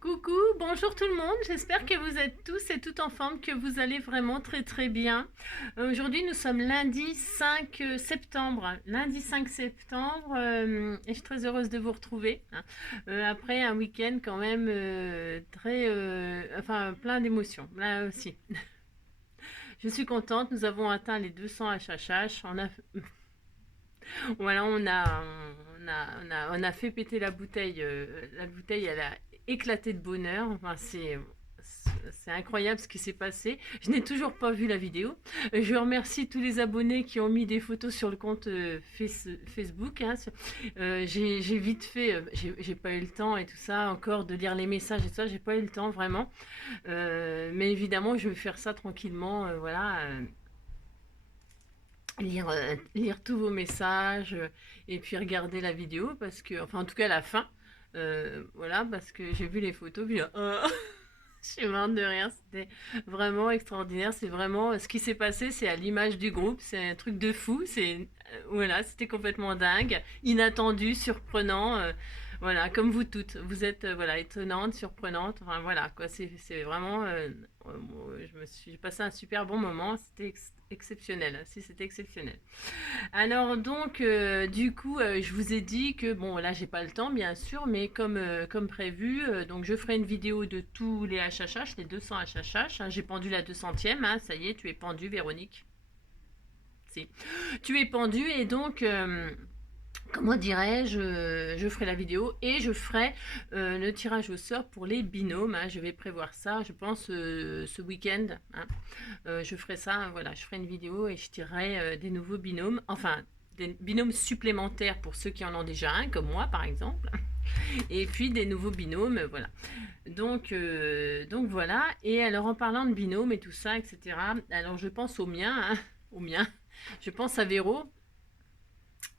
Coucou, bonjour tout le monde, j'espère que vous êtes tous et toutes en forme, que vous allez vraiment très très bien. Aujourd'hui nous sommes lundi 5 septembre, et je suis très heureuse de vous retrouver, hein. Après un week-end quand même enfin plein d'émotions, là aussi. Je suis contente, nous avons atteint les 200 HHH, voilà, on a fait péter la bouteille elle a éclaté de bonheur. Enfin, c'est incroyable ce qui s'est passé. Je n'ai toujours pas vu la vidéo. Je remercie tous les abonnés qui ont mis des photos sur le compte Facebook, hein. J'ai vite fait, j'ai pas eu le temps et tout ça encore de lire les messages et tout ça, j'ai pas eu le temps vraiment. Mais évidemment, je vais faire ça tranquillement, voilà. Lire tous vos messages et puis regarder la vidéo parce que, enfin en tout cas la fin, voilà, parce que j'ai vu les photos, puis là, oh, je suis morte de rire, c'était vraiment extraordinaire, c'est vraiment ce qui s'est passé, c'est à l'image du groupe, c'est un truc de fou, voilà, c'était complètement dingue, inattendu, surprenant, voilà, comme vous toutes, vous êtes voilà, étonnante, surprenante, enfin voilà, quoi, c'est vraiment, j'ai passé un super bon moment, c'était exceptionnel, si c'était exceptionnel. Alors donc, du coup, je vous ai dit que bon, là, j'ai pas le temps, bien sûr, mais comme prévu, donc je ferai une vidéo de tous les HHH, les 200 HHH, hein. J'ai pendu la 200e, hein, ça y est, tu es pendue, Véronique. Si. Tu es pendue et donc, comment dirais-je, je ferai la vidéo et je ferai le tirage au sort pour les binômes, hein. Je vais prévoir ça, je pense, ce week-end, hein. Je ferai ça, voilà, je ferai une vidéo et je tirerai des nouveaux binômes, enfin des binômes supplémentaires pour ceux qui en ont déjà un, comme moi par exemple, et puis des nouveaux binômes, voilà. Donc voilà, et alors en parlant de binômes et tout ça, etc., alors je pense au mien, hein, au mien, je pense à Véro,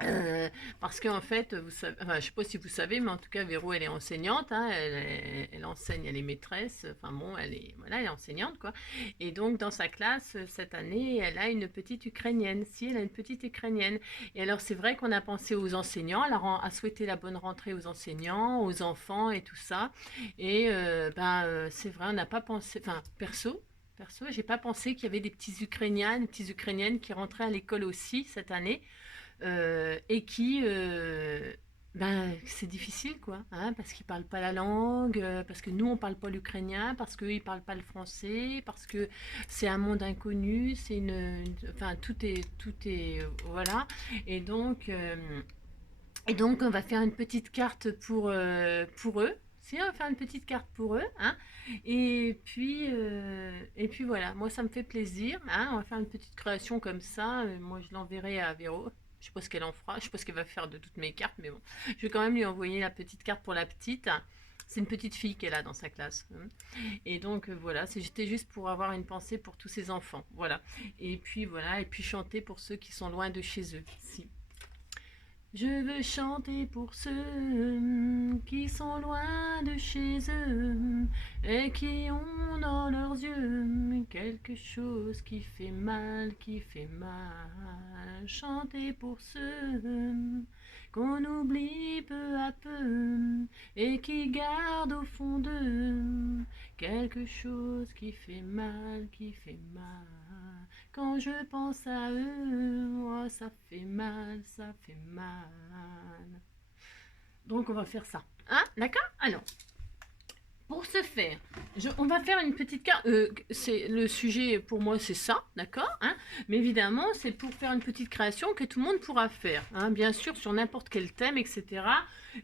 euh, parce qu'en fait, vous savez, enfin, je ne sais pas si vous savez, mais en tout cas, Véro, elle est enseignante, hein, elle enseigne, elle est maîtresse, enfin bon, voilà, elle est enseignante, quoi. Et donc, dans sa classe, cette année, elle a une petite Ukrainienne. Si, elle a une petite Ukrainienne. Et alors, c'est vrai qu'on a pensé aux enseignants, à souhaiter la bonne rentrée aux enseignants, aux enfants et tout ça. Et c'est vrai, on n'a pas pensé, enfin, perso, j'ai pas pensé qu'il y avait des petits Ukrainiens, des petites Ukrainiennes qui rentraient à l'école aussi cette année et qui, c'est difficile quoi, hein, parce qu'ils parlent pas la langue, parce que nous on parle pas l'ukrainien, parce qu'eux ils parlent pas le français, parce que c'est un monde inconnu, enfin tout est voilà, et donc euh, et donc on va faire une petite carte pour eux. Si on va faire une petite carte pour eux, hein, et puis voilà, moi ça me fait plaisir, hein, on va faire une petite création comme ça, moi je l'enverrai à Véro, je sais pas ce qu'elle en fera, je sais pas ce qu'elle va faire de toutes mes cartes, mais bon, je vais quand même lui envoyer la petite carte pour la petite, c'est une petite fille qu'elle a dans sa classe, hein. Et donc voilà, c'était juste pour avoir une pensée pour tous ces enfants, voilà, et puis voilà, et puis chanter pour ceux qui sont loin de chez eux, si. Je veux chanter pour ceux qui sont loin de chez eux et qui ont dans leurs yeux quelque chose qui fait mal, qui fait mal. Chanter pour ceux qu'on oublie peu à peu et qui gardent au fond d'eux quelque chose qui fait mal, qui fait mal. Quand je pense à eux, moi ça fait mal, ça fait mal. Donc on va faire ça. Hein? D'accord? Alors, pour ce faire, on va faire une petite carte. C'est le sujet pour moi, c'est ça, d'accord, hein. Mais évidemment, c'est pour faire une petite création que tout le monde pourra faire, hein, bien sûr, sur n'importe quel thème, etc.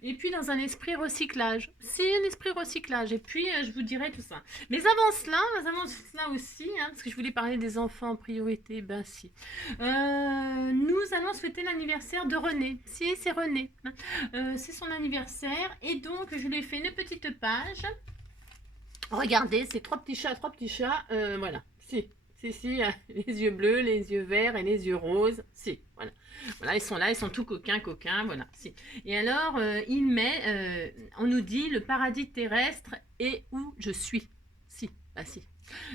Et puis dans un esprit recyclage. C'est un esprit recyclage. Et puis je vous dirai tout ça. Mais avant cela aussi, hein, parce que je voulais parler des enfants en priorité. Ben si. Nous allons souhaiter l'anniversaire de René. Si, c'est René, hein. C'est son anniversaire et donc je lui ai fait une petite page. Regardez, c'est trois petits chats, voilà. Si, les yeux bleus, les yeux verts et les yeux roses. Si, voilà. Voilà, ils sont là, ils sont tout coquins, voilà. Si. Et alors, on nous dit le paradis terrestre est où je suis. Si, bah si.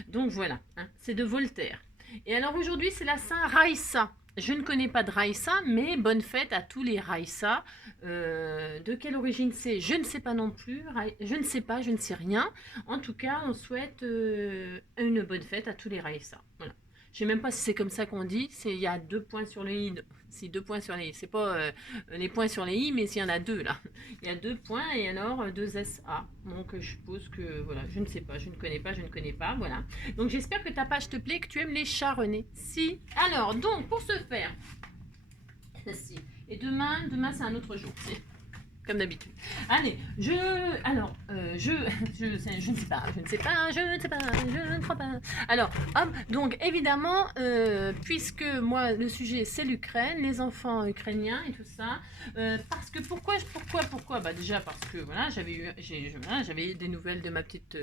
Donc voilà, hein, c'est de Voltaire. Et alors aujourd'hui, c'est la Saint Raïssa. je ne connais pas de Raïssa, mais bonne fête à tous les Raïssa. De quelle origine c'est? Je ne sais pas non plus. Je ne sais pas, je ne sais rien. En tout cas, on souhaite une bonne fête à tous les Raïssa. Voilà. Je sais même pas si c'est comme ça qu'on dit. Il y a 2 points sur les i. Si 2 points sur les i, c'est pas les points sur les i, mais s'il y en a 2 là. Il y a 2 points et alors 2 SA. Donc je suppose que voilà, je ne sais pas, je ne connais pas, je ne connais pas. Voilà. Donc j'espère que ta page te plaît, que tu aimes les chats, René. Si. Alors donc pour ce faire, si. Et demain c'est un autre jour. Comme d'habitude. Allez, je ne sais pas, je ne crois pas. Alors, hop, donc évidemment, puisque moi, le sujet, c'est l'Ukraine, les enfants ukrainiens et tout ça, parce que pourquoi, bah déjà parce que, voilà, j'avais des nouvelles de ma petite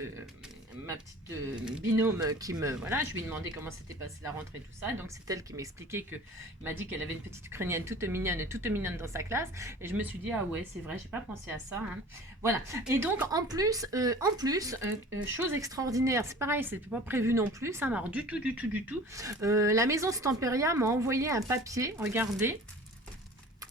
binôme qui me, voilà, je lui ai demandé comment s'était passée la rentrée et tout ça, donc c'est elle qui m'expliquait que, m'a dit qu'elle avait une petite Ukrainienne toute mignonne dans sa classe, et je me suis dit, ah ouais, c'est vrai, j'ai pas pensé à ça, hein. Voilà. Et donc, en plus, chose extraordinaire, c'est pareil, c'est pas prévu non plus, ça marche du tout, la maison Stamperia m'a envoyé un papier, regardez,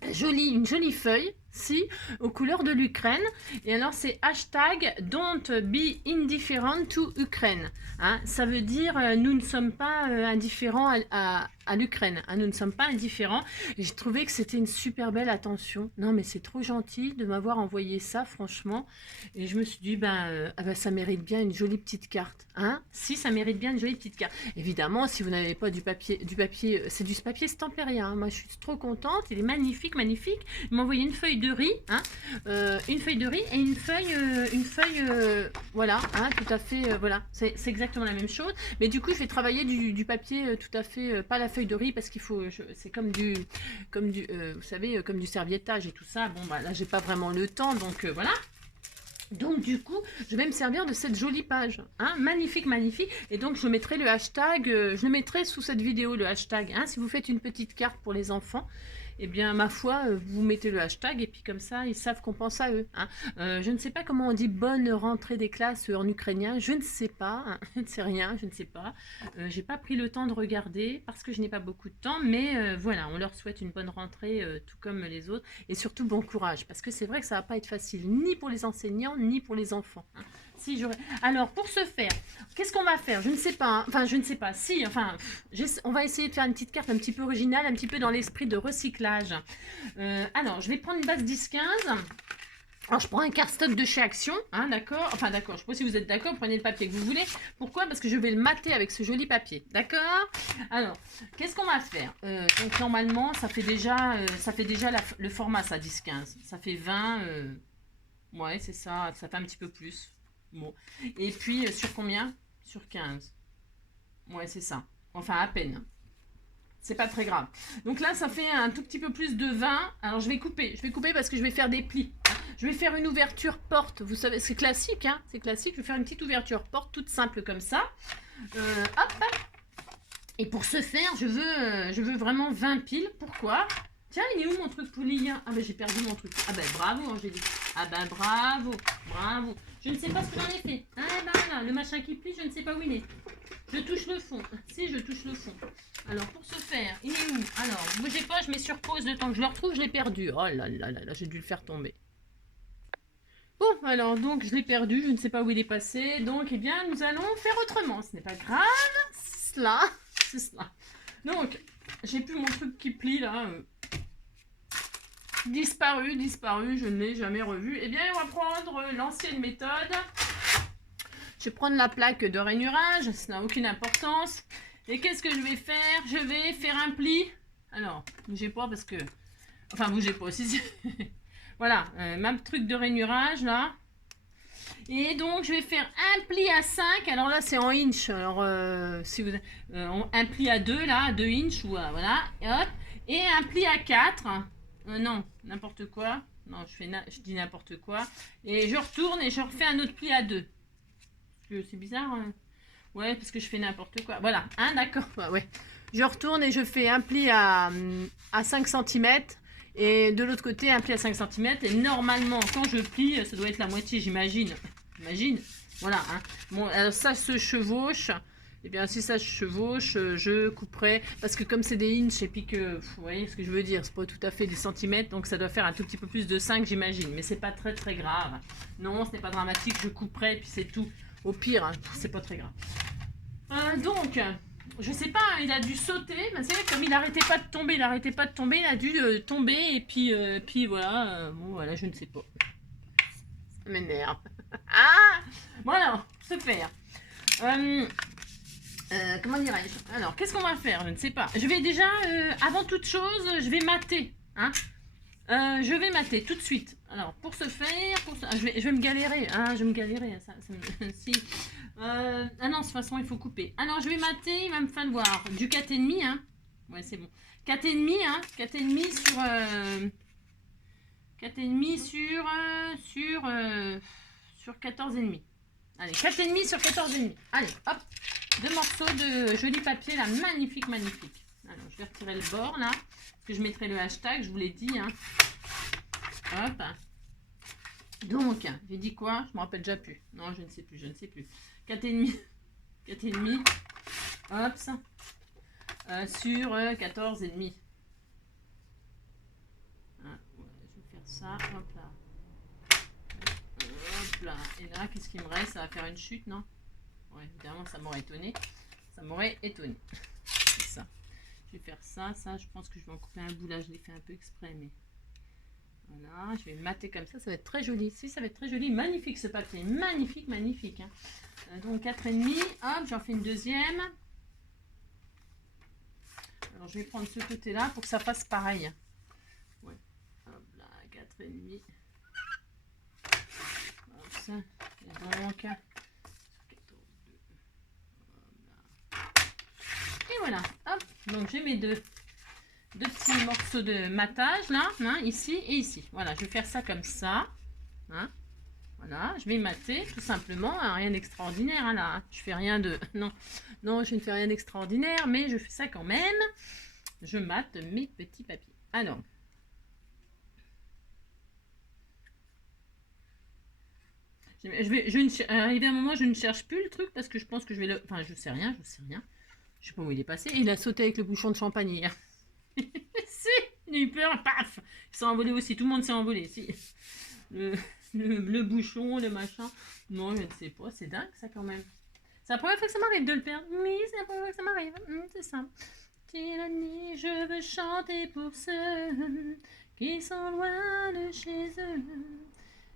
une jolie feuille, si, aux couleurs de l'Ukraine. Et alors c'est hashtag don't be indifferent to Ukraine. Hein, ça veut dire nous ne sommes pas indifférents à l'Ukraine. Hein, nous ne sommes pas indifférents. J'ai trouvé que c'était une super belle attention. Non mais c'est trop gentil de m'avoir envoyé ça, franchement. Et je me suis dit, ça mérite bien une jolie petite carte. Hein, si, ça mérite bien une jolie petite carte. Évidemment, si vous n'avez pas du papier, c'est du papier Stamperia. Hein. Moi, je suis trop contente. Il est magnifique. Il m'a envoyé une feuille de riz, hein, une feuille de riz et une feuille, voilà, hein, tout à fait, voilà. C'est exactement la même chose. Mais du coup, je vais travailler du papier tout à fait, pas la feuille de riz parce qu'il faut, c'est comme du, vous savez, comme du serviettage et tout ça. Bon, bah là, j'ai pas vraiment le temps, donc voilà. Donc du coup, je vais me servir de cette jolie page, hein, magnifique. Et donc je mettrai le hashtag, je le mettrai sous cette vidéo, le hashtag, hein, si vous faites une petite carte pour les enfants, eh bien ma foi, vous mettez le hashtag et puis comme ça, ils savent qu'on pense à eux. Hein. Je ne sais pas comment on dit bonne rentrée des classes en ukrainien, je ne sais pas, hein, je ne sais rien, je ne sais pas. J'ai pas pris le temps de regarder parce que je n'ai pas beaucoup de temps, mais voilà, on leur souhaite une bonne rentrée tout comme les autres et surtout bon courage parce que c'est vrai que ça va pas être facile ni pour les enseignants ni pour les enfants. Hein. Si alors pour ce faire, qu'est-ce qu'on va faire? Je ne sais pas, hein. Enfin je ne sais pas, si, enfin on va essayer de faire une petite carte un petit peu originale, un petit peu dans l'esprit de recyclage. Alors je vais prendre une base 10-15. Alors, je prends un cardstock de chez Action, hein, d'accord? Enfin, d'accord, je ne sais pas si vous êtes d'accord, prenez le papier que vous voulez. Pourquoi? Parce que je vais le mater avec ce joli papier, d'accord? Alors, qu'est-ce qu'on va faire? Donc, normalement, ça fait déjà le format, ça, 10-15. Ça fait 20, ouais, c'est ça, ça fait un petit peu plus. Bon. Et puis, sur combien? Sur 15. Ouais, c'est ça. Enfin, à peine. C'est pas très grave. Donc là, ça fait un tout petit peu plus de 20. Alors, je vais couper. Je vais couper parce que je vais faire des plis. Je vais faire une ouverture porte. Vous savez, c'est classique, hein. C'est classique. Je vais faire une petite ouverture porte, toute simple comme ça. Hop. Et pour ce faire, je veux vraiment 20 piles. Pourquoi? Tiens, il est où mon truc poli? Ah ben j'ai perdu mon truc. Ah ben bravo, Angélique. Ah ben bravo. Je ne sais pas ce que j'en ai fait. Ah ben là, le machin qui plie, je ne sais pas où il est. Je touche le fond. Si, je touche le fond. Alors, pour ce faire, il est où? Alors, bougez pas, je mets sur pause le temps que je le retrouve, je l'ai perdu. Oh là là là là, j'ai dû le faire tomber. Bon, alors, donc, je l'ai perdu, je ne sais pas où il est passé. Donc, eh bien, nous allons faire autrement. Ce n'est pas grave, c'est cela. Donc, j'ai plus mon truc qui plie, là. Disparu, je ne l'ai jamais revu. Eh bien, on va prendre l'ancienne méthode. Je vais prendre la plaque de rainurage, ça n'a aucune importance. Et qu'est-ce que je vais faire? Je vais faire un pli. Alors, bougez pas parce que... Enfin, bougez pas aussi. Voilà, ma truc de rainurage, là. Et donc, je vais faire un pli à 5. Alors là, c'est en inch. Alors, si vous... un pli à 2, là, 2 inch. Ou, voilà, et hop. Et un pli à 4. Non, n'importe quoi. Non, je dis n'importe quoi. Et je retourne et je refais un autre pli à 2. C'est bizarre. Hein. Ouais, parce que je fais n'importe quoi. Voilà, hein, d'accord. Ouais. Je retourne et je fais un pli à 5 cm. Et de l'autre côté, un pli à 5 cm. Et normalement, quand je plie, ça doit être la moitié, j'imagine. Voilà. Hein. Bon, alors ça se chevauche. Et bien si ça chevauche, je couperai, parce que comme c'est des inches et puis que, vous voyez ce que je veux dire, c'est pas tout à fait des centimètres, donc ça doit faire un tout petit peu plus de 5 j'imagine, mais c'est pas très très grave. Non, ce n'est pas dramatique, je couperai et puis c'est tout. Au pire, hein, c'est pas très grave. Donc, je sais pas, il a dû sauter, mais c'est vrai, comme il arrêtait pas de tomber, il a dû tomber et puis voilà, bon voilà, je ne sais pas. Ça m'énerve. Ah, voilà, super. Comment dirais-je? Alors, qu'est-ce qu'on va faire? Je ne sais pas. Je vais déjà, avant toute chose, je vais mater. Hein, je vais mater tout de suite. Alors, pour ce faire, je vais me galérer. Ah, je vais me galérer. Si. Ah non, de toute façon, il faut couper. Alors, je vais mater. Il va me falloir du 4,5. Hein. Ouais, c'est bon. 4,5. Hein. 4,5 sur... 4,5 sur 14,5. Allez, 4,5 sur 14,5. Allez, hop. 2 morceaux de joli papier, là, magnifique, magnifique. Alors, je vais retirer le bord, là, parce que je mettrai le hashtag, je vous l'ai dit. Hein. Hop. Donc, j'ai dit quoi? Je me rappelle déjà plus. Non, je ne sais plus, 4,5. 4,5. Hop, ça. Sur 14,5. Ah, ouais, je vais faire ça, hop là. Hop là. Et là, qu'est-ce qui me reste? Ça va faire une chute, non? Ouais, évidemment, ça m'aurait étonné. C'est ça. Je vais faire ça. Je pense que je vais en couper un bout là. Je l'ai fait un peu exprès, mais voilà. Je vais le mater comme ça. Ça va être très joli. Si, ça va être très joli. Magnifique ce papier. Magnifique, magnifique. Hein. Donc 4,5. Hop, j'en fais une deuxième. Alors, je vais prendre ce côté-là pour que ça fasse pareil. Ouais. Hop là, 4,5. Hop, ça. Et donc... Et voilà, hop, donc j'ai mes deux petits morceaux de matage là, hein, ici et ici. Voilà, je vais faire ça comme ça. Hein, voilà, je vais mater tout simplement, hein, rien d'extraordinaire hein, là. Hein, je fais rien de... Non, je ne fais rien d'extraordinaire, mais je fais ça quand même. Je mate mes petits papiers. Alors... arrivé à un moment, je ne cherche plus le truc parce que je pense que je vais le... Enfin, je sais rien. Je sais pas où il est passé. Il a sauté avec le bouchon de champagne hier. Si, il a eu peur, paf. Il s'est envolé aussi. Tout le monde s'est envolé. Si. Le bouchon, le machin. Non, je ne sais pas. C'est dingue ça quand même. C'est la première fois que ça m'arrive de le perdre. Oui, c'est la première fois que ça m'arrive. C'est ça. Tilani, je veux chanter pour ceux qui sont loin de chez eux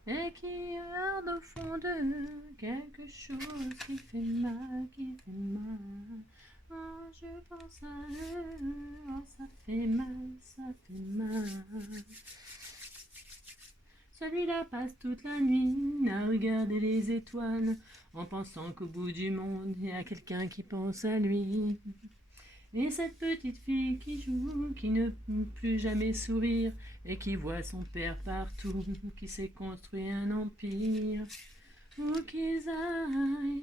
et qui hurlent au fond d'eux quelque chose qui fait mal, Oh, je pense à eux, oh, ça fait mal. Celui-là passe toute la nuit à regarder les étoiles en pensant qu'au bout du monde, il y a quelqu'un qui pense à lui. Et cette petite fille qui joue, qui ne peut plus jamais sourire et qui voit son père partout, qui s'est construit un empire. Où qu'ils aillent.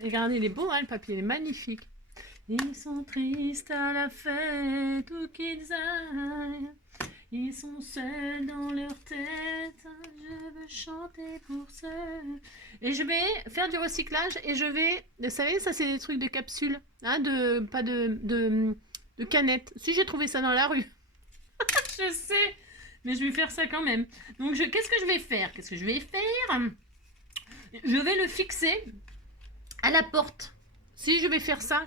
Regardez, il est beau, hein, le papier, il est magnifique. Ils sont tristes à la fête, où qu'ils aillent. Ils sont seuls dans leur tête. Je veux chanter pour ceux. Et je vais faire du recyclage et je vais... Vous savez, ça c'est des trucs de capsules. Hein, pas de canettes. Si j'ai trouvé ça dans la rue. Je sais. Mais je vais faire ça quand même. Donc qu'est-ce que je vais faire? Je vais le fixer à la porte. Si je vais faire ça,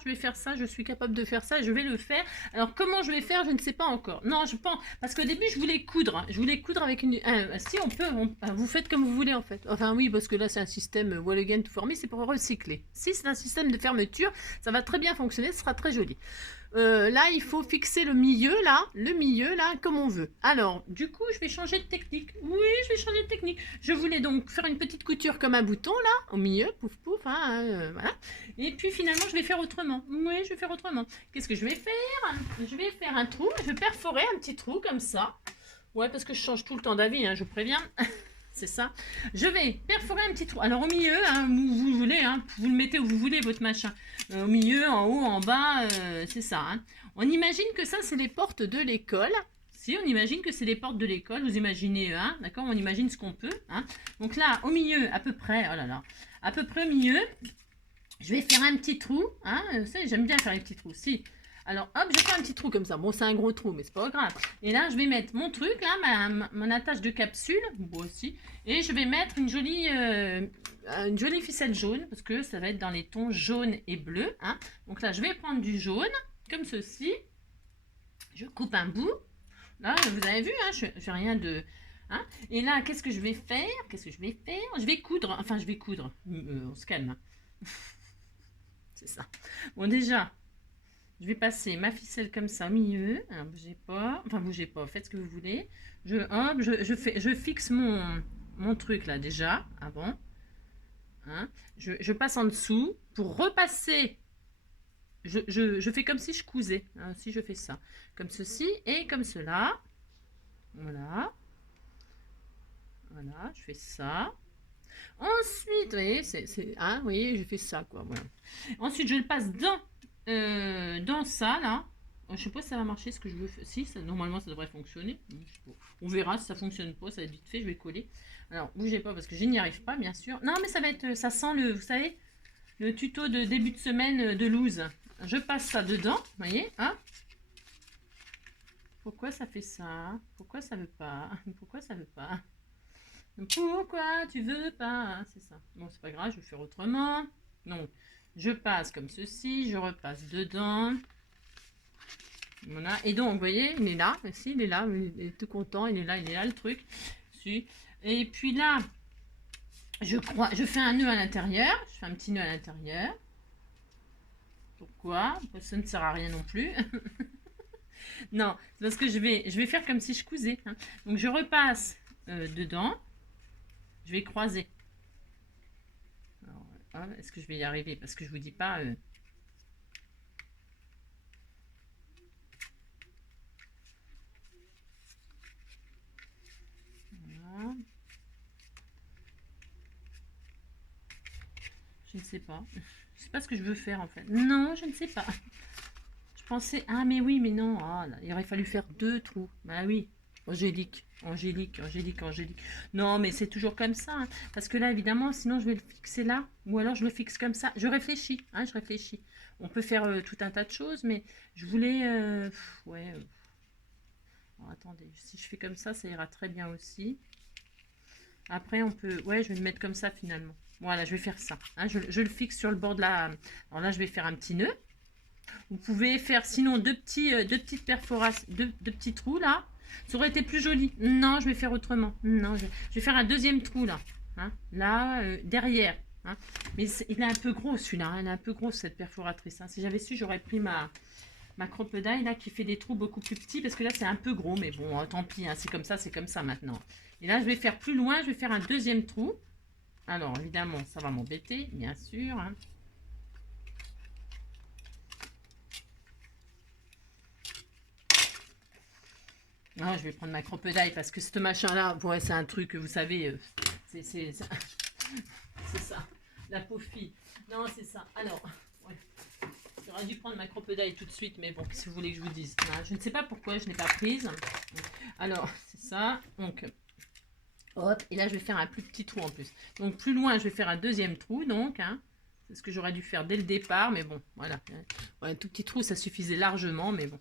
je suis capable de faire ça, je vais le faire. Alors comment je vais faire, je ne sais pas encore. Non, je pense, parce qu'au début je voulais coudre. Je voulais coudre avec une... si on peut, vous faites comme vous voulez en fait. Enfin oui, parce que là c'est un système Wall Again to For Me, c'est pour recycler. Si c'est un système de fermeture, ça va très bien fonctionner, ce sera très joli. Là, il faut fixer le milieu, là, comme on veut. Alors, du coup, je vais changer de technique. Oui, je vais changer de technique. Je voulais donc faire une petite couture comme un bouton, là, au milieu, pouf, pouf, hein, voilà. Et puis, finalement, je vais faire autrement. Oui, je vais faire autrement. Qu'est-ce que je vais faire? Je vais faire un trou, je vais perforer un petit trou, comme ça. Ouais, parce que je change tout le temps d'avis, hein, je vous préviens. C'est ça. Je vais perforer un petit trou. Alors au milieu, hein, vous voulez, hein, vous le mettez où vous voulez, votre machin. Au milieu, en haut, en bas, c'est ça. Hein. On imagine que ça, c'est les portes de l'école. Si, on imagine que c'est les portes de l'école. Vous imaginez, hein, d'accord? On imagine ce qu'on peut. Hein. Donc là, au milieu, à peu près, oh là là, à peu près au milieu, Je vais faire un petit trou. Hein, j'aime bien faire les petits trous. Si. Alors, hop, je fais un petit trou comme ça. Bon, c'est un gros trou, mais c'est pas grave. Et là, je vais mettre mon truc, là, mon attache de capsule. Moi aussi. Et je vais mettre une jolie ficelle jaune, parce que ça va être dans les tons jaune et bleu. Hein. Donc là, je vais prendre du jaune, comme ceci. Je coupe un bout. Là, vous avez vu, hein, je fais rien de... Hein. Et là, qu'est-ce que je vais faire? Je vais coudre. Enfin, je vais coudre. On se calme. C'est ça. Bon, déjà, je vais passer ma ficelle comme ça au milieu. Alors, bougez pas. Enfin, bougez pas. Faites ce que vous voulez. Hop, je fixe mon truc là déjà, avant. Hein. Je passe en dessous pour repasser. Je fais comme si je cousais. Hein, si je fais ça. Comme ceci et comme cela. Voilà. Voilà, je fais ça. Ensuite, vous voyez, hein, vous voyez, je fais ça, quoi. Voilà. Ensuite, je le passe dans ça, là. Je sais pas si ça va marcher, ce que je veux faire. Si, normalement, ça devrait fonctionner. On verra si ça fonctionne pas, ça va être vite fait, je vais coller. Alors, bougez pas, parce que je n'y arrive pas, bien sûr. Non, mais ça va être, ça sent vous savez, le tuto de début de semaine de loose. Je passe ça dedans, vous voyez, hein. Pourquoi ça fait ça? Pourquoi ça veut pas? Pourquoi ça veut pas? Pourquoi tu veux pas? C'est ça. Bon, c'est pas grave, je vais faire autrement. Donc, je passe comme ceci, je repasse dedans. Voilà. Et donc, vous voyez, il est là. Ici, il est là, il est tout content. Il est là le truc. Et puis là, je fais un nœud à l'intérieur. Je fais un petit nœud à l'intérieur. Pourquoi? Ça ne sert à rien non plus. Non, c'est parce que je vais faire comme si je cousais. Hein. Donc, je repasse dedans. Je vais croiser. Est-ce que je vais y arriver? Parce que je vous dis pas... Voilà. Je ne sais pas. Je sais pas ce que je veux faire en fait. Non, je ne sais pas. Je pensais... Ah mais oui, mais non. Ah, là, il aurait fallu faire 2 trous. Bah oui. Angélique. Non, mais c'est toujours comme ça. Hein. Parce que là, évidemment, sinon je vais le fixer là. Ou alors je le fixe comme ça. Je réfléchis. Hein, je réfléchis. On peut faire tout un tas de choses, mais je voulais... ouais. Alors, attendez. Si je fais comme ça ira très bien aussi. Après, on peut... Ouais, je vais le mettre comme ça finalement. Voilà, je vais faire ça. Hein, je le fixe sur le bord de la... Alors là, je vais faire un petit nœud. Vous pouvez faire sinon deux petites perforations, deux petits trous là. Ça aurait été plus joli. Non, je vais faire autrement. Non, je vais faire un deuxième trou là. Hein, là, derrière. Hein. Mais il est un peu gros celui-là. Hein, il est un peu gros cette perforatrice. Hein. Si j'avais su, j'aurais pris ma crocodile là qui fait des trous beaucoup plus petits parce que là c'est un peu gros. Mais bon, tant pis. Hein, c'est comme ça maintenant. Et là, je vais faire plus loin. Je vais faire un deuxième trou. Alors, évidemment, ça va m'embêter, bien sûr. Hein. Ah, je vais prendre ma crocodile parce que ce machin-là, ouais, c'est un truc, vous savez, c'est ça. La pauvre fille. Non, c'est ça. Alors, ouais. J'aurais dû prendre ma crocodile tout de suite, mais bon, qu'est-ce que vous voulez que je vous dise? Je ne sais pas pourquoi je n'ai pas prise. Alors, c'est ça. Donc, hop, et là, je vais faire un plus petit trou en plus. Donc, plus loin, je vais faire un deuxième trou, donc, hein. C'est ce que j'aurais dû faire dès le départ, mais bon, voilà. Ouais, un tout petit trou, ça suffisait largement, mais bon.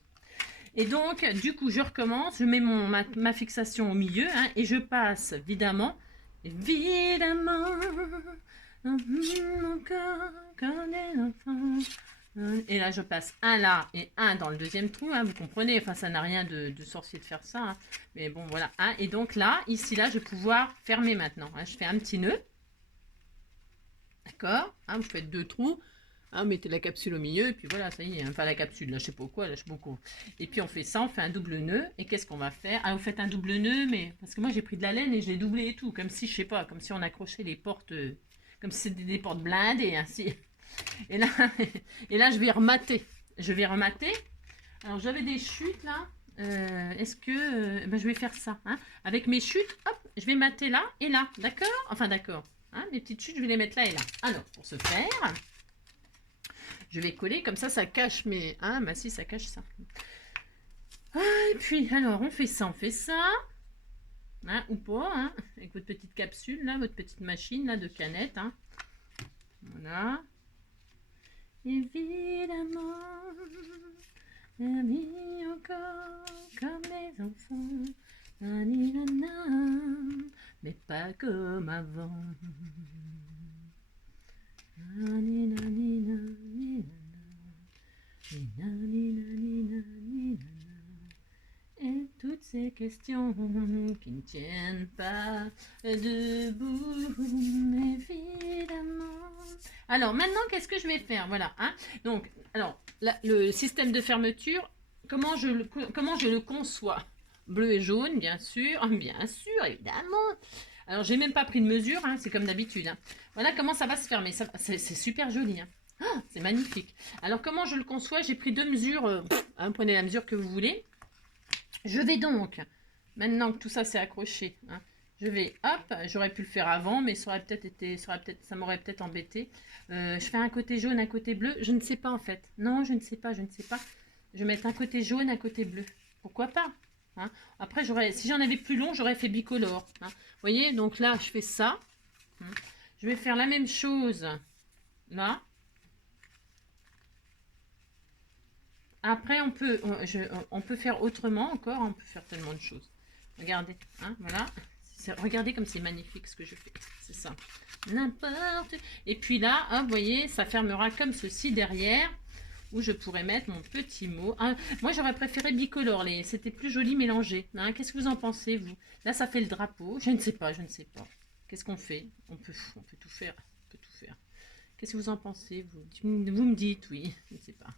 Et donc, du coup, je recommence, je mets ma fixation au milieu, hein, et je passe, évidemment, dans mon cœur, comme les enfants. Et là, je passe un là et un dans le deuxième trou, hein, vous comprenez, enfin, ça n'a rien de sorcier de faire ça, hein, mais bon, voilà. Hein, et donc là, ici, là, je vais pouvoir fermer maintenant. Hein, je fais un petit nœud, d'accord, hein, vous faites 2 trous. Hein, mettez la capsule au milieu et puis voilà, ça y est. Enfin, la capsule, là, je sais pas quoi, là, je sais beaucoup. Et puis on fait ça, on fait un double nœud. Et qu'est-ce qu'on va faire? Ah, vous faites un double nœud, mais parce que moi j'ai pris de la laine et je l'ai doublé et tout, comme si, je sais pas, comme si on accrochait les portes, comme si c'était des portes blindées, ainsi. Et là, et là, je vais remater. Alors, j'avais des chutes là. Est-ce que ben, je vais faire ça, hein. Avec mes chutes, hop, je vais mater là et là, d'accord? Enfin, d'accord. Hein, mes petites chutes, je vais les mettre là et là. Alors, pour ce faire. Je vais coller, comme ça, ça cache mes... Ah, bah si, ça cache ça. Ah, et puis, alors, on fait ça. Hein, ou pas, hein, avec votre petite capsule, là, votre petite machine, là, de canette. Hein. Voilà. évidemment, amis encore comme les enfants, naninana, mais pas comme avant. Naninanina, et toutes ces questions qui ne tiennent pas debout, évidemment. Alors maintenant, qu'est-ce que je vais faire? Voilà. Hein, donc, alors, le système de fermeture, comment je le conçois? Bleu et jaune, bien sûr, évidemment. Alors, j'ai même pas pris de mesure, hein, c'est comme d'habitude. Hein. Voilà comment ça va se fermer. C'est super joli. Hein. Oh, c'est magnifique. Alors, comment je le conçois? J'ai pris deux mesures. Hein, prenez la mesure que vous voulez. Je vais donc, maintenant que tout ça s'est accroché, hein, je vais, hop, j'aurais pu le faire avant, mais ça m'aurait peut-être embêté. Je fais un côté jaune, un côté bleu. Je ne sais pas en fait. Non, je ne sais pas. Je vais mettre un côté jaune, un côté bleu. Pourquoi pas? Hein. Après, si j'en avais plus long, j'aurais fait bicolore. Hein. Vous voyez, donc là, je fais ça. Hein. Je vais faire la même chose là. Après, on peut faire autrement encore. On peut faire tellement de choses. Regardez, hein, voilà. Regardez comme c'est magnifique ce que je fais. C'est ça. N'importe. Et puis là, hop, vous voyez, ça fermera comme ceci derrière. Où je pourrais mettre mon petit mot. Ah, moi, j'aurais préféré bicolore. C'était plus joli mélangé. Hein, qu'est-ce que vous en pensez, vous? Là, ça fait le drapeau. Je ne sais pas. Qu'est-ce qu'on fait? On peut tout faire. Qu'est-ce que vous en pensez, vous? Vous me dites, oui. Je ne sais pas.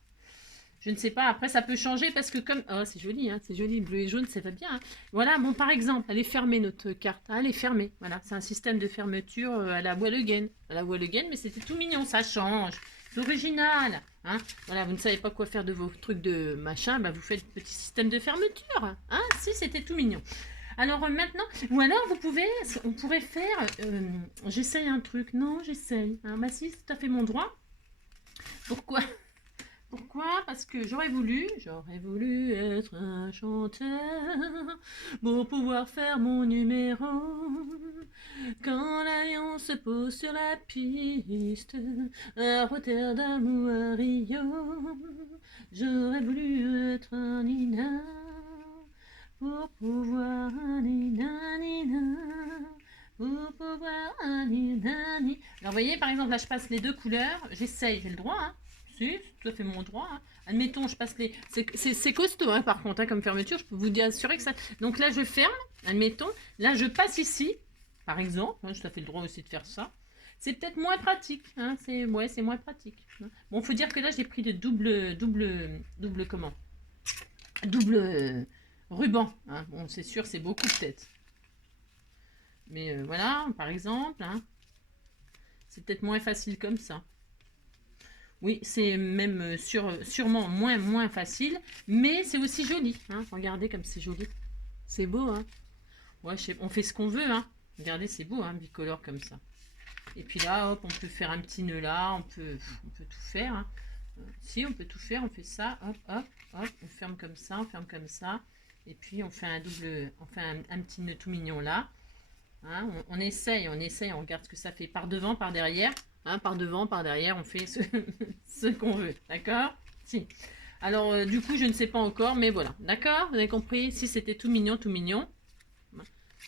Je ne sais pas, après ça peut changer parce que comme... Oh, c'est joli, hein, c'est joli, bleu et jaune, ça va bien. Hein. Voilà, bon, par exemple, elle est fermée, notre carte. Hein, elle est fermée, voilà. C'est un système de fermeture à la Walleguen. Mais c'était tout mignon, ça change. C'est original. Hein. Voilà, vous ne savez pas quoi faire de vos trucs de machin, bah, vous faites le petit système de fermeture. Hein, si, c'était tout mignon. Alors maintenant, ou alors on pourrait faire... j'essaye un truc. Non, j'essaye. Hein, bah si, c'est tout à fait mon droit. Pourquoi ? Parce que j'aurais voulu être un chanteur pour pouvoir faire mon numéro. Quand l'avion se pose sur la piste, à Rotterdam ou à Rio, j'aurais voulu être un Nina pour pouvoir un Nina. Pour pouvoir un Nina. Alors vous voyez, par exemple, là je passe les deux couleurs, j'essaye, j'ai le droit, hein. C'est tout à fait mon droit. Hein. Admettons, je passe les... C'est costaud, hein, par contre, hein, comme fermeture. Je peux vous assurer que ça... Donc là, je ferme, admettons. Là, je passe ici, par exemple. Hein, je tout à fait le droit aussi de faire ça. C'est peut-être moins pratique. Hein, c'est moins pratique. Hein. Bon, il faut dire que là, j'ai pris de double ruban. Hein. Bon, c'est sûr, c'est beaucoup peut-être. Mais voilà, par exemple. Hein, c'est peut-être moins facile comme ça. Oui, c'est même sûrement moins facile, mais c'est aussi joli. Hein. Regardez comme c'est joli. C'est beau, hein. Ouais, on fait ce qu'on veut, hein. Regardez, c'est beau, hein, bicolore comme ça. Et puis là, hop, on peut faire un petit nœud là, on peut tout faire. Hein. Si, on peut tout faire, on fait ça, hop, on ferme comme ça, Et puis on fait un petit nœud tout mignon là. Hein, on essaye, on regarde ce que ça fait par devant, par derrière. Hein, par devant, par derrière, on fait ce qu'on veut. D'accord? Si. Alors, du coup, je ne sais pas encore, mais voilà. D'accord? Vous avez compris? Si c'était tout mignon,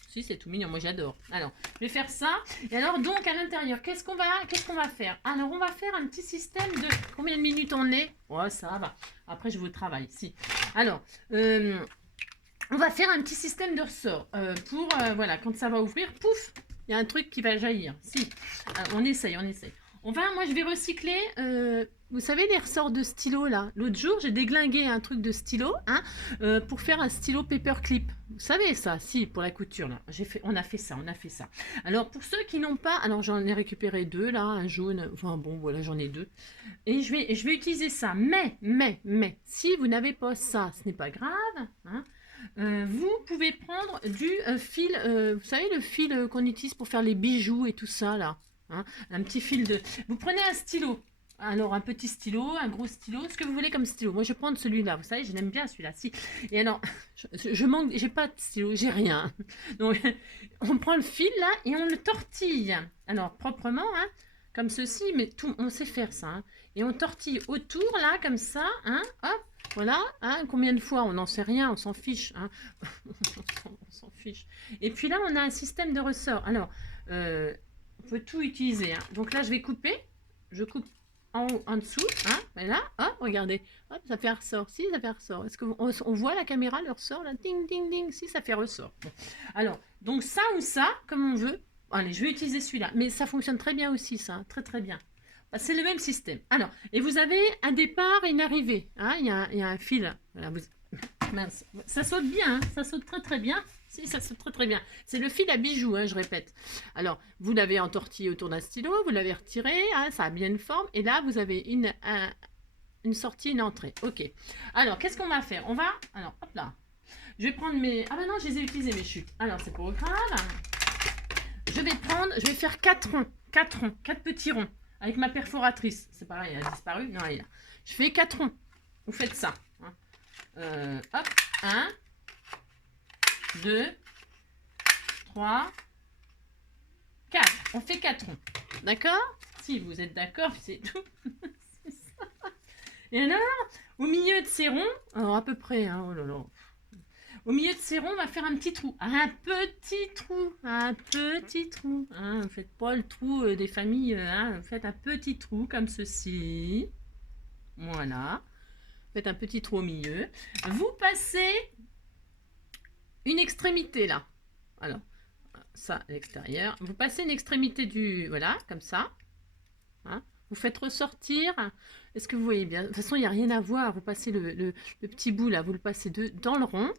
Si, c'est tout mignon. Moi, j'adore. Alors, je vais faire ça. Et alors, donc, à l'intérieur, qu'est-ce qu'on va faire? Alors, on va faire un petit système de... Combien de minutes on est? Ouais, ça va. Après, je vous travaille. Si. Alors, on va faire un petit système de ressort pour, voilà, quand ça va ouvrir, pouf, il y a un truc qui va jaillir. Si, alors, on essaye. Moi, je vais recycler, vous savez, les ressorts de stylo, là. L'autre jour, j'ai déglingué un truc de stylo, hein, pour faire un stylo paperclip. Vous savez ça, si, pour la couture, là. On a fait ça. Alors, pour ceux qui n'ont pas, alors j'en ai récupéré deux, là, un jaune, enfin bon, voilà, j'en ai deux. Et je vais utiliser ça. Mais, si vous n'avez pas ça, ce n'est pas grave, hein. Vous pouvez prendre du fil, vous savez le fil qu'on utilise pour faire les bijoux et tout ça là, hein, un petit fil de... Vous prenez un stylo, alors un petit stylo, un gros stylo, ce que vous voulez comme stylo. Moi je vais prendre celui-là, vous savez, je l'aime bien celui-là. Si. Et alors, j'ai pas de stylo, j'ai rien. Donc on prend le fil là et on le tortille. Alors proprement, hein, comme ceci, mais tout, on sait faire ça. Hein. Et on tortille autour, là, comme ça, hein, hop, voilà, hein, combien de fois, on n'en sait rien, on s'en fiche. Hein. On s'en fiche. Et puis là, on a un système de ressort. Alors, on peut tout utiliser. Hein. Donc là, je vais couper, je coupe en haut, en dessous, hein, et là, hop, regardez, hop, ça fait un ressort, si, ça fait un ressort. Est-ce qu'on voit la caméra, le ressort, là, ding, ding, ding, si, ça fait ressort. Bon. Alors, donc ça ou ça, comme on veut. Allez, je vais utiliser celui-là, mais ça fonctionne très bien aussi, ça, très très bien. C'est le même système. Alors, et vous avez un départ et une arrivée, hein, il y a un fil, voilà, mince, ça saute bien, hein, ça saute très très bien. Si, ça saute très très bien. C'est le fil à bijoux, hein, je répète. Alors, vous l'avez entortillé autour d'un stylo, vous l'avez retiré, hein, ça a bien une forme. Et là, vous avez une sortie, une entrée. Ok. Alors, qu'est-ce qu'on va faire? On va... Alors, hop là. Je vais prendre mes... Ah ben non, je les ai utilisés, mes chutes. Alors, c'est pour le crâne. Je vais faire 4 ronds. 4 petits ronds. Avec ma perforatrice. C'est pareil, elle a disparu. Non, elle est là. Je fais 4 ronds. Vous faites ça. Hein. Hop. 1... 2, 3, 4. On fait 4 ronds. D'accord? Si vous êtes d'accord, c'est tout. Ça. Et alors, au milieu de ces ronds, alors à peu près, hein, oh là là. Au milieu de ces ronds, on va faire un petit trou. Un petit trou. Un petit trou. Hein, ne faites pas le trou des familles. Hein, faites un petit trou comme ceci. Voilà. Faites un petit trou au milieu. Vous passez une extrémité là. Alors, ça à l'extérieur. Vous passez une extrémité du... Voilà, comme ça. Hein. Vous faites ressortir. Est-ce que vous voyez bien? De toute façon, il n'y a rien à voir. Vous passez le petit bout là. Vous le passez dans le rond.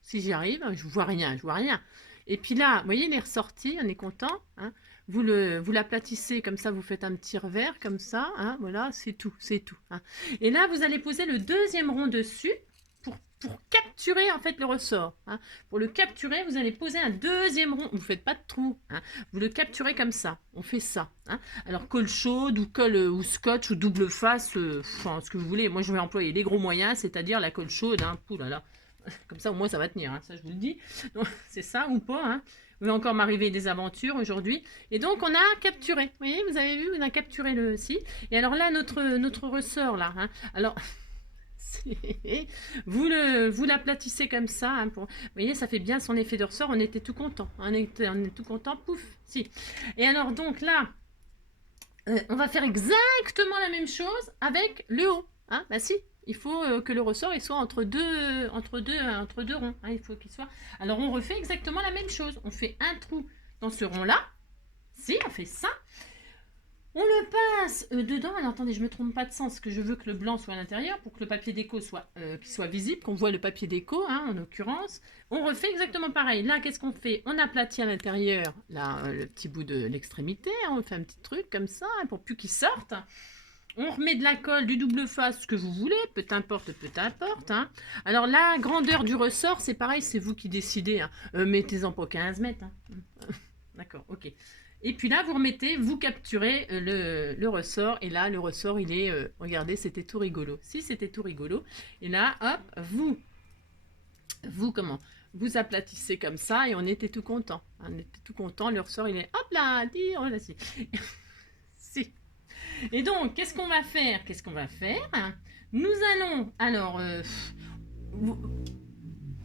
Si j'y arrive, je vois rien, je vois rien. Et puis là, vous voyez, il est ressorti, on est content. Hein. Vous l'aplatissez comme ça, vous faites un petit revers comme ça. Hein. Voilà, c'est tout, c'est tout. Hein. Et là, vous allez poser le deuxième rond dessus. Pour capturer en fait le ressort. Hein. Pour le capturer, vous allez poser un deuxième rond. Vous ne faites pas de trou. Hein. Vous le capturez comme ça. On fait ça. Hein. Alors colle chaude ou colle ou scotch ou double face, enfin, ce que vous voulez. Moi je vais employer les gros moyens, c'est-à-dire la colle chaude. Hein. Pouh là là. Comme ça au moins ça va tenir. Hein. Ça je vous le dis. C'est ça ou pas. Hein. Il va encore m'arriver des aventures aujourd'hui. Et donc on a capturé. Vous voyez, vous avez vu, on a capturé le si. Et alors là notre ressort là. Hein. Alors vous l'aplatissez comme ça. Hein, vous voyez, ça fait bien son effet de ressort. On était tout content. On est tout content. Pouf. Si. Et alors, donc là, on va faire exactement la même chose avec le haut. Hein, bah si. Il faut que le ressort il soit entre deux ronds. Hein, il faut qu'il soit. Alors, on refait exactement la même chose. On fait un trou dans ce rond-là. Si, on fait ça. On le passe dedans. Alors attendez, je ne me trompe pas de sens, parce que je veux que le blanc soit à l'intérieur pour que le papier déco soit visible, qu'on voit le papier déco, hein, en l'occurrence. On refait exactement pareil. Là, qu'est-ce qu'on fait? On aplatit à l'intérieur le petit bout de l'extrémité. Hein, on fait un petit truc comme ça, hein, pour plus qu'il sorte. On remet de la colle, du double face, ce que vous voulez, peu importe. Hein. Alors la grandeur du ressort, c'est pareil, c'est vous qui décidez. Hein. Mettez-en pour 15 mètres. Hein. D'accord, ok. Et puis là, vous remettez, vous capturez le ressort. Et là, le ressort, il est... regardez, c'était tout rigolo. Si, c'était tout rigolo. Et là, hop, vous aplatissez comme ça et on était tout content. On était tout content. Le ressort, il est... Hop là, oh là, si. Si. Et donc, qu'est-ce qu'on va faire? Nous allons... Alors...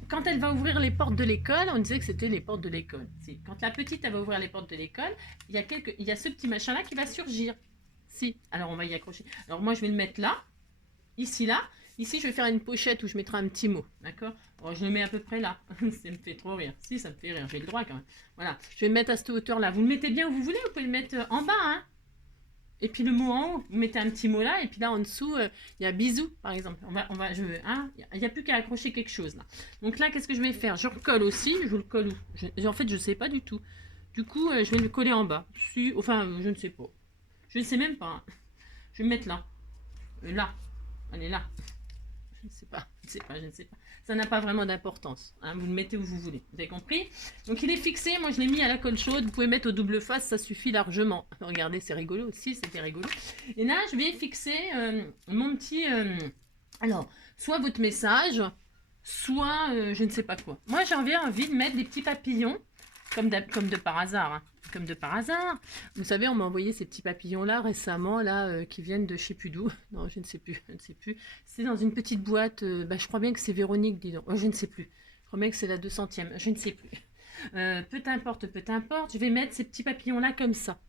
quand elle va ouvrir les portes de l'école, on disait que c'était les portes de l'école. Quand la petite, elle va ouvrir les portes de l'école, il y a ce petit machin-là qui va surgir. Si, alors on va y accrocher. Alors moi, je vais le mettre là, ici, là. Ici, je vais faire une pochette où je mettrai un petit mot, d'accord? Alors, je le mets à peu près là. Ça me fait trop rire. Si, ça me fait rire, j'ai le droit quand même. Voilà, je vais le mettre à cette hauteur-là. Vous le mettez bien où vous voulez, vous pouvez le mettre en bas, hein. Et puis le mot en haut, vous mettez un petit mot là, et puis là en dessous, il y a bisous, par exemple. Il n'y a plus qu'à accrocher quelque chose là. Donc là, qu'est-ce que je vais faire? Je recolle aussi, je le colle où? En fait, je ne sais pas du tout. Du coup, je vais le coller en bas. Enfin, je ne sais pas. Je ne sais même pas. Hein. Je vais le mettre là. Là. Allez, là. Je ne sais pas. Ça n'a pas vraiment d'importance. Hein. Vous le mettez où vous voulez. Vous avez compris? Donc il est fixé. Moi je l'ai mis à la colle chaude. Vous pouvez mettre au double face. Ça suffit largement. Regardez, c'est rigolo aussi. C'était rigolo. Et là, je vais fixer mon petit... alors, soit votre message, soit je ne sais pas quoi. Moi, j'avais envie de mettre des petits papillons comme de par hasard. Hein. Comme de par hasard. Vous savez, on m'a envoyé ces petits papillons-là récemment, là, qui viennent de je sais plus d'où. Non, je ne sais plus, je ne sais plus. C'est dans une petite boîte, je crois bien que c'est Véronique, dis donc. Oh, je ne sais plus. Je crois bien que c'est la 200e, je ne sais plus. Peu importe, je vais mettre ces petits papillons-là comme ça.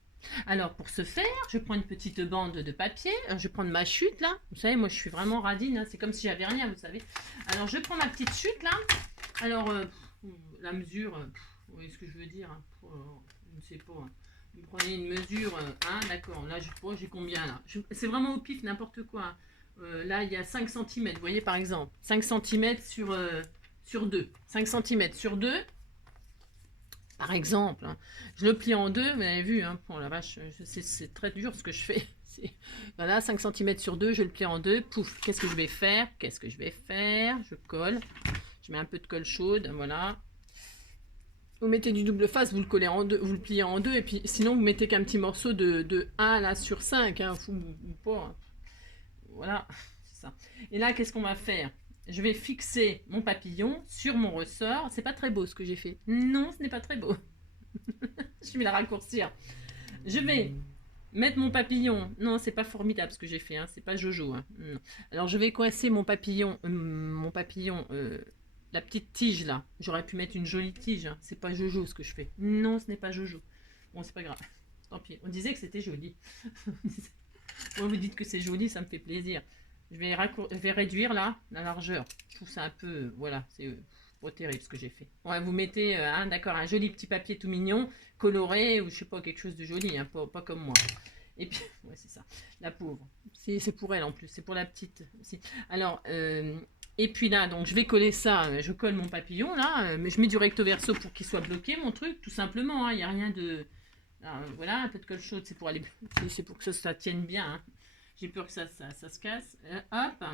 Alors, pour ce faire, je prends une petite bande de papier. Alors, je vais prendre ma chute, là. Vous savez, moi, je suis vraiment radine. Hein. C'est comme si j'avais rien, vous savez. Alors, je prends ma petite chute, là. Alors, la mesure, vous voyez ce que je veux dire hein. Je ne sais pas. Hein. Vous prenez une mesure, hein, d'accord. Là, j'ai combien, là c'est vraiment au pif, n'importe quoi. Hein. Là, il y a 5 cm, vous voyez, par exemple. 5 cm sur 2. 5 cm sur 2. Par exemple, hein, je le plie en deux, vous avez vu, hein, oh la vache, c'est très dur ce que je fais. Voilà, 5 cm sur 2, je le plie en deux, pouf, qu'est-ce que je vais faire? Je colle, je mets un peu de colle chaude, voilà. Vous mettez du double face, vous le collez en deux, vous le pliez en deux, et puis sinon vous mettez qu'un petit morceau de 1 là sur 5, hein, ou pas. Hein. Voilà, c'est ça. Et là, qu'est-ce qu'on va faire? Je vais fixer mon papillon sur mon ressort. C'est pas très beau ce que j'ai fait. Non, ce n'est pas très beau. Je vais la raccourcir. Je vais mettre mon papillon. Non, c'est pas formidable ce que j'ai fait. Hein. C'est pas Jojo. Hein. Alors, je vais coincer mon papillon. La petite tige là. J'aurais pu mettre une jolie tige. Hein. C'est pas Jojo ce que je fais. Non, ce n'est pas Jojo. Bon, c'est pas grave. Tant pis. On disait que c'était joli. Moi, vous dites que c'est joli, ça me fait plaisir. Je vais réduire là la largeur. Je trouve ça un peu, voilà, c'est pas terrible ce que j'ai fait. Ouais, vous mettez, d'accord, un joli petit papier tout mignon, coloré ou je sais pas quelque chose de joli, hein, pas comme moi. Et puis, ouais, c'est ça. La pauvre. C'est pour elle en plus, c'est pour la petite aussi. Alors, et puis là, donc je vais coller ça. Je colle mon papillon là, mais je mets du recto verso pour qu'il soit bloqué mon truc, tout simplement. Il n'y a rien de alors, voilà, un peu de colle chaude, c'est pour aller, c'est pour que ça tienne bien. Hein. J'ai peur que ça se casse. Hop.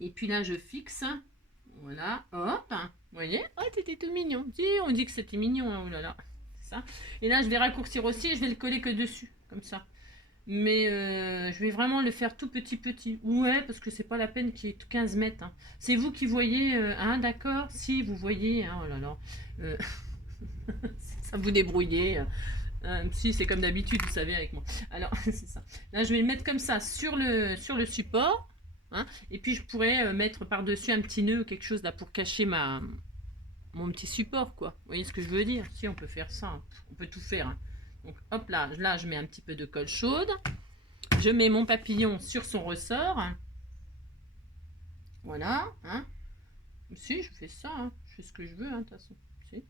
Et puis là, je fixe. Voilà. Hop. Vous voyez? Oh, c'était tout mignon. On dit que c'était mignon. Hein. Oh là là. C'est ça. Et là, je vais raccourcir aussi. Je vais le coller que dessus. Comme ça. Mais je vais vraiment le faire tout petit. Ouais, parce que c'est pas la peine qu'il y ait 15 mètres. Hein. C'est vous qui voyez. Hein, d'accord? Si, vous voyez. Hein, oh là là. Ça vous débrouillez. Si, c'est comme d'habitude, vous savez, avec moi. Alors, c'est ça. Là, je vais le mettre comme ça sur le support. Hein, et puis, je pourrais mettre par-dessus un petit nœud ou quelque chose là pour cacher mon petit support, quoi. Vous voyez ce que je veux dire? Si, on peut faire ça. Hein. On peut tout faire. Hein. Donc, hop là, je mets un petit peu de colle chaude. Je mets mon papillon sur son ressort. Voilà. Hein. Si, je fais ça. Hein. Je fais ce que je veux, hein, de toute façon. Si.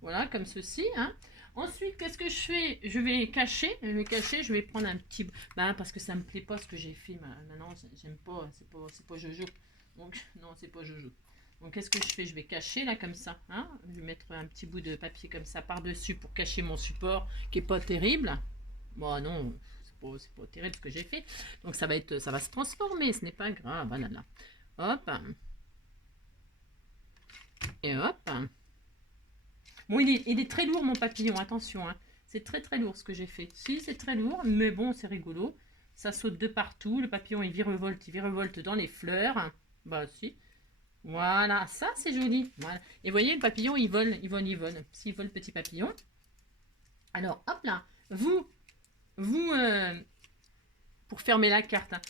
Voilà, comme ceci. Hein. Ensuite, qu'est-ce que je fais? Je vais cacher, je vais prendre un petit... Bah, parce que ça me plaît pas ce que j'ai fait. Maintenant, j'aime pas, c'est pas Jojo. Donc, non, c'est pas Jojo. Donc, qu'est-ce que je fais? Je vais cacher, là, comme ça. Hein. Je vais mettre un petit bout de papier comme ça par-dessus pour cacher mon support, qui est pas terrible. Bon, non, c'est pas terrible ce que j'ai fait. Donc, ça va se transformer, ce n'est pas grave. Voilà, là. Hop. Et hop. Bon, il est très lourd mon papillon, attention. Hein. C'est très lourd ce que j'ai fait. Si, c'est très lourd, mais bon, c'est rigolo. Ça saute de partout. Le papillon, il virevolte dans les fleurs. Bah, si. Voilà, ça, c'est joli. Voilà. Et voyez, le papillon, il vole. S'il vole, petit papillon. Alors, hop là. Vous pour fermer la carte, hein.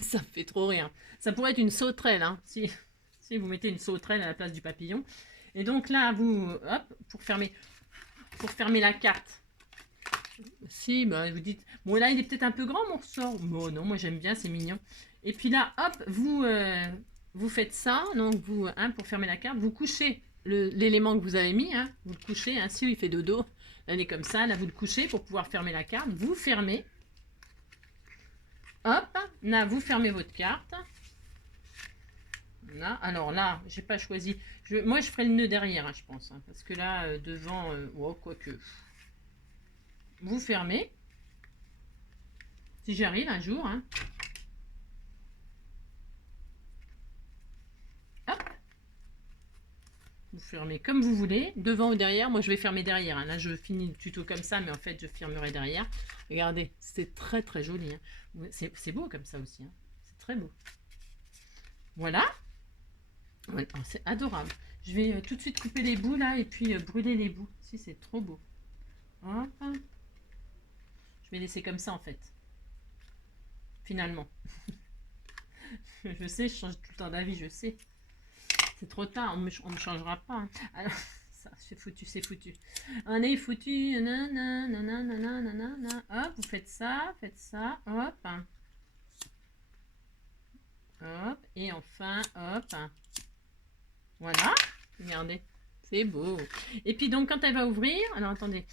Ça me fait trop rire. Ça pourrait être une sauterelle, hein. Si vous mettez une sauterelle à la place du papillon. Et donc là, hop, pour fermer la carte. Si, bah, vous dites, bon là, il est peut-être un peu grand mon ressort. Bon, non, moi j'aime bien, c'est mignon. Et puis là, hop, vous faites ça, donc hein, pour fermer la carte, vous couchez l'élément que vous avez mis, hein, vous le couchez, ainsi il fait dodo. Là, il est comme ça, là, vous le couchez pour pouvoir fermer la carte. Vous fermez. Hop, là, vous fermez votre carte. Là, alors là, j'ai pas choisi. Moi, je ferai le nœud derrière, hein, je pense. Hein, parce que là, devant, oh, quoique. Vous fermez. Si j'arrive un jour. Hein. Hop. Vous fermez comme vous voulez, devant ou derrière. Moi, je vais fermer derrière. Hein. Là, je finis le tuto comme ça, mais en fait, je fermerai derrière. Regardez, c'est très joli. Hein. C'est beau comme ça aussi. Hein. C'est très beau. Voilà. Ouais, c'est adorable. Je vais tout de suite couper les bouts là et puis brûler les bouts. Si, c'est trop beau. Hop. Je vais laisser comme ça en fait. Finalement. Je sais, je change tout le temps d'avis, je sais. C'est trop tard, on me changera pas. Hein. Alors, ça, c'est foutu, c'est foutu. On est foutu. Hop, vous faites ça, hop. Hop, et enfin, hop. Voilà, regardez, c'est beau. Et puis donc, quand elle va ouvrir, alors attendez,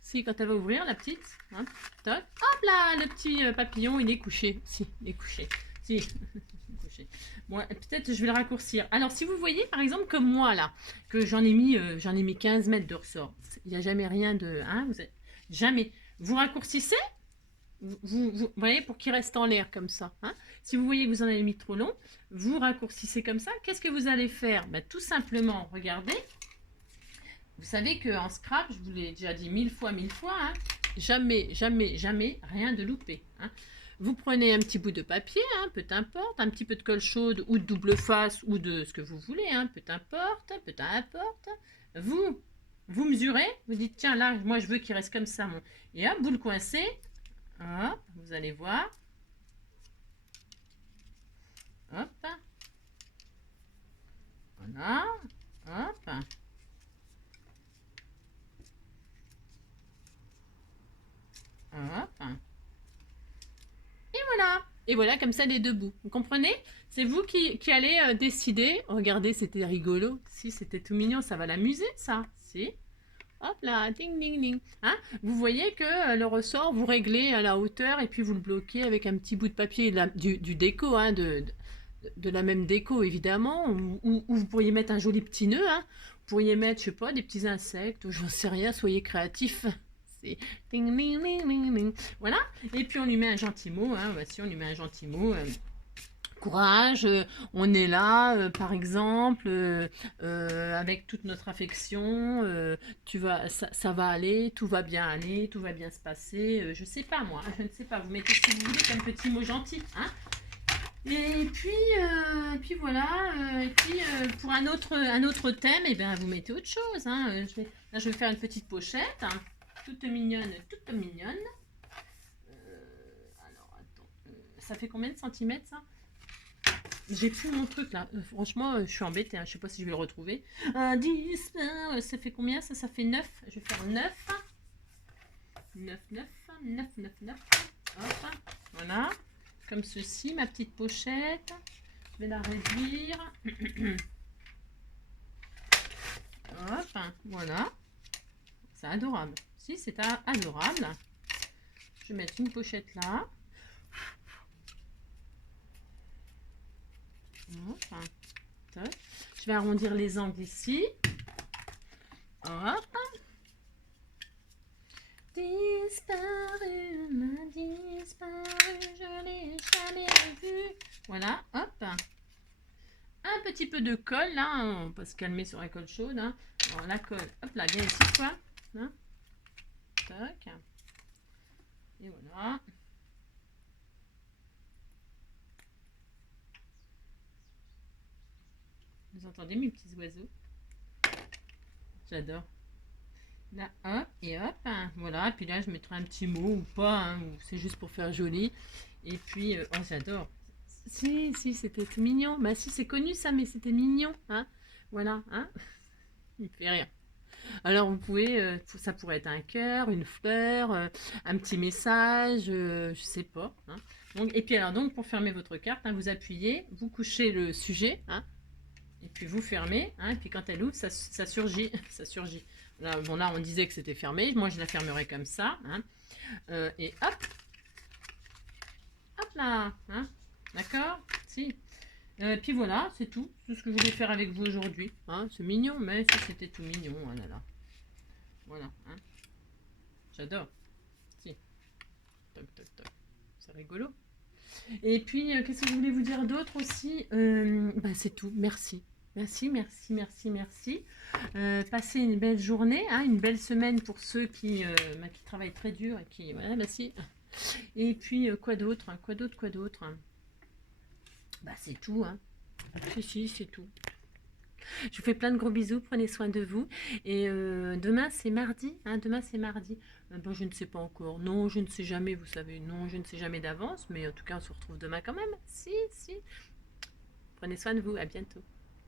si, quand elle va ouvrir, la petite, hein, toc, hop là, le petit papillon, il est couché. Si, il est couché. Si, bon, peut-être je vais le raccourcir. Alors, si vous voyez, par exemple, comme moi, là, que j'en ai mis 15 mètres de ressort. Il n'y a jamais rien de... Hein, jamais. Vous raccourcissez, vous voyez, pour qu'il reste en l'air comme ça. Hein. Si vous voyez que vous en avez mis trop long, vous raccourcissez comme ça. Qu'est-ce que vous allez faire? Tout simplement, regardez. Vous savez qu'en scrap, je vous l'ai déjà dit 1000 fois, hein, jamais, jamais, jamais, rien de loupé. Hein. Vous prenez un petit bout de papier, hein, peu importe, un petit peu de colle chaude ou de double face ou de ce que vous voulez, hein, peu importe. Vous mesurez, vous dites tiens là, moi je veux qu'il reste comme ça. Et hop, vous le coincez. Hop, vous allez voir. Hop. Voilà. Hop. Hop. Et voilà. Et voilà, comme ça, les deux bouts. Vous comprenez? C'est vous qui allez décider. Regardez, c'était rigolo. Si, c'était tout mignon. Ça va l'amuser, ça. Si. Hop là, ding, ding, ding. Hein, vous voyez que le ressort, vous réglez à la hauteur et puis vous le bloquez avec un petit bout de papier du déco, hein, de la même déco, évidemment. Ou vous pourriez mettre un joli petit nœud. Hein. Vous pourriez mettre, je sais pas, des petits insectes. J'en sais rien, soyez créatifs. Ding, ding, ding, ding, ding. Voilà. Et puis on lui met un gentil mot. Hein. Voici, on lui met un gentil mot. Courage, on est là, par exemple, avec toute notre affection, ça va aller, tout va bien aller, tout va bien se passer, je sais pas moi, je ne sais pas, vous mettez ce que vous voulez comme petit mot gentil, hein. Et puis voilà, pour un autre thème, et bien vous mettez autre chose, hein. Là je vais faire une petite pochette, hein, toute mignonne, alors attends, ça fait combien de centimètres ça? J'ai plus mon truc là. Franchement, je suis embêtée. Hein. Je sais pas si je vais le retrouver. 10, ça fait combien ça? Ça fait 9. Je vais faire 9. 9. Hop. Voilà. Comme ceci, ma petite pochette. Je vais la réduire. Hop. Voilà. C'est adorable. Si, c'est adorable. Je vais mettre une pochette là. Je vais arrondir les angles ici. Hop. Disparu, m'a disparu, je l'ai jamais vu. Voilà, hop. Un petit peu de colle là, on peut se calmer sur la colle chaude. Hein. Alors, la colle, hop là, viens ici quoi. Hein. Tac. Et voilà. Vous entendez mes petits oiseaux? J'adore. Là, hop, et hop. Hein, voilà, puis là, je mettrai un petit mot ou pas, hein, ou c'est juste pour faire joli. Et puis, oh, j'adore. Si, c'était tout mignon. Bah si, c'est connu ça, mais c'était mignon. Hein, voilà, hein. Il fait rien. Alors, vous pouvez, ça pourrait être un cœur, une fleur, un petit message, je sais pas. Hein. Donc, et puis, alors, donc, pour fermer votre carte, hein, vous appuyez, vous couchez le sujet, hein, et puis vous fermez, hein, et puis quand elle ouvre, ça surgit. Ça surgit. Là, bon, là, on disait que c'était fermé. Moi, je la fermerai comme ça. Hein. Et hop. Hop là. Hein. D'accord? Si. Puis voilà, c'est tout. C'est ce que je voulais faire avec vous aujourd'hui. Hein. C'est mignon, mais ça, c'était tout mignon. Oh là là. Voilà. Hein. J'adore. Si. Toc, toc, toc. C'est rigolo. Et puis, qu'est-ce que je voulais vous dire d'autre aussi? C'est tout. Merci. Merci. Passez une belle journée, hein, une belle semaine pour ceux qui travaillent très dur et qui... Voilà, merci. Et puis, quoi d'autre? C'est tout. Hein. Si, c'est tout. Je vous fais plein de gros bisous, prenez soin de vous. Et demain, c'est mardi. Hein, demain, c'est mardi. Bon, je ne sais pas encore. Non, je ne sais jamais, vous savez. Non, je ne sais jamais d'avance. Mais en tout cas, on se retrouve demain quand même. Si, si. Prenez soin de vous. À bientôt.